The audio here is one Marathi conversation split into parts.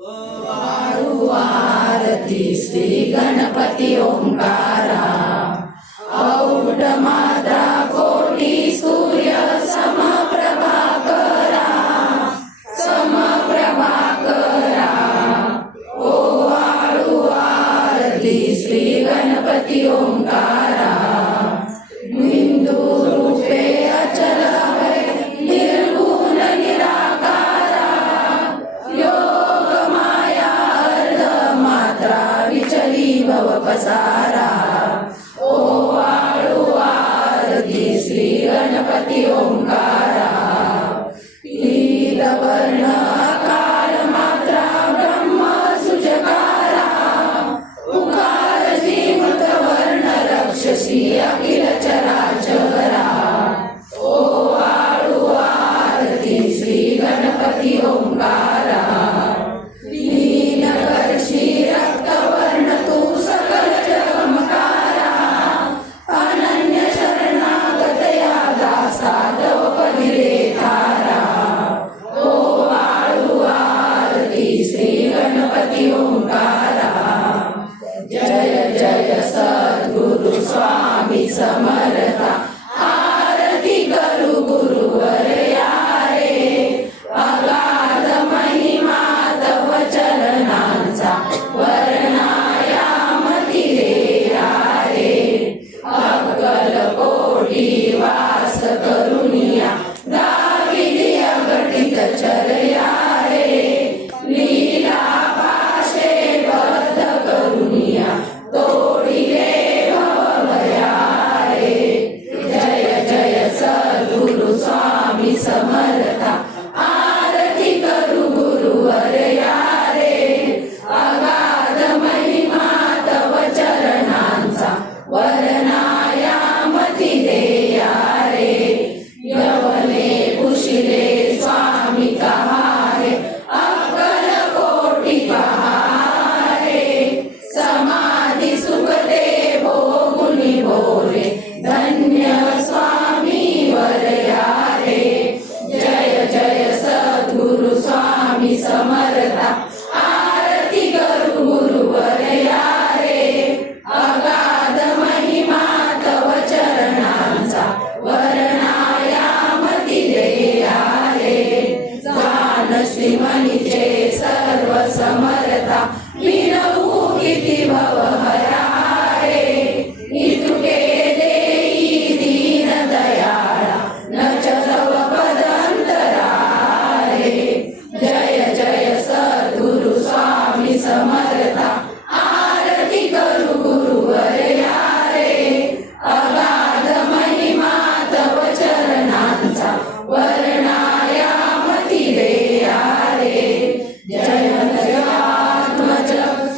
वाळू आरती श्री गणपती ओंकारा, औढ मात्रा कोटी सूर्य समप्रभाकरा, समप्रभाकरा। ओ वाळू आरती श्री गणपती ओंकारा, बिंदू रूपे अचल निर्गुण निराकारा, योग माया अर्ध मात्रा विचली भव पसारा। ओ वाळू आरती श्री गणपती ओंकारा, पीत वर्ण आकार मात्रा ब्रह्म सुजकारा, उकार जीवत वर्ण रक्षसी अखिल चराचरा। ओ वाळू आरती श्री गणपती ओंकारा, लीनकर्षी रक्तवर्ण तू सकल चमत्कारा, अनन्य शरणागत या दासा तव पदिरे तारा। ओ वाळू आरती श्री गणपती ओंकारा, जय जय सद्गुरु स्वामी समर्था, आरती करू गुरुवर यारे, अगाध महिमा तव चरणांचा वर्णायामती रे यारे, अक्कल कोटी वास करुनिया दाविली अघटित चर्या रे, लीला पाशे बद्ध करुनिया तोडिले भवभया रे। जय जय सद्गुरु स्वामी समर्था, आरती करू गुरुवर यारे, अगाध महिमा तव चरणांचा वर्णायामती दे यारे, यवने कुशिले स्वामी कहारे, अक्कल कोटी बहारे, समाधी सुखते भोगुनी बोले, धन्य स्वामी वर यारे। जय जय सद्गुरु स्वामी समर्था, आरती करू गुरुवर यारे, अगाध महिमा तव चरणांचा वर्णायामती दे यारे, जाण श्रीमनीचे सर्व समर्था, विनवू किती भवहरा रे, इतुके देई दीन दयाळा, न च तव पदंतरा रे। जय जय सद्गुरु स्वामी समर्था, आरती करू गुरुवर यारे, अगाध महिमा तव चरणांचा वर्णायामती दे यारे। जय जयात्मज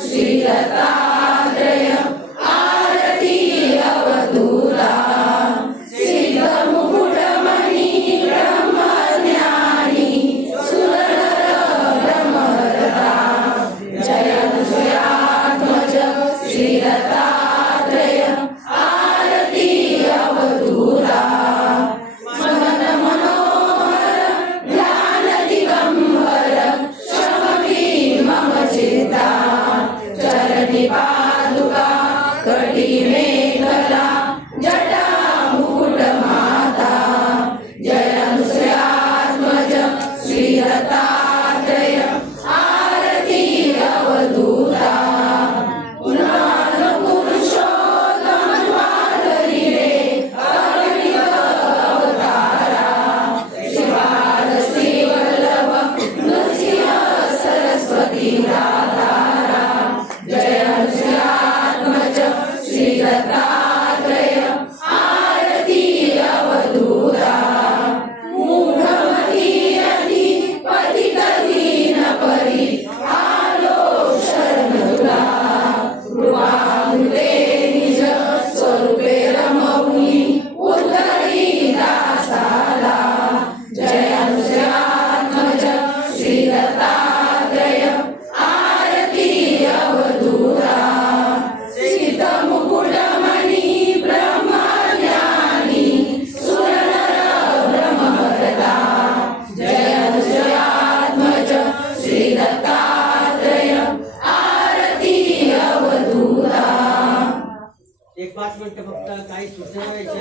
श्रीदत्तात्रय, आरती अवधूता, सिद्ध मुकुटमणि ब्रह्मज्ञानी सुरनर ब्रह्महरता। जय जयात्मज श्रीदत्तात्रय, आरती अवधूता, मन मनोहर ध्यान दिगंबर, शमवी मम चित्ता, चरणी पादुका कटी मेखला, जटा मुकुट माता। जय अनुसयात्मज श्रीदत्तात्रय, आरती अवधूता, पुराण पुरुषोत्तम द्वादरीरे, अगणित अवतारा, श्रीपाद श्रीवल्लभ नृसिंह सरस्वती दातारा। जय अनुसयात्मज श्रीदत्तात्रय, आरती अवधूता, मूढमती अति पतित दीन परी, आलो शरण तुला, कृपामृते निज स्वरूपे रमवुनी, उद्धरी दासाला। जय अनुसयात्मज श्रीदत्तात्रय, एक 5 मिनिटं फक्त काही सूचना व्हायच्या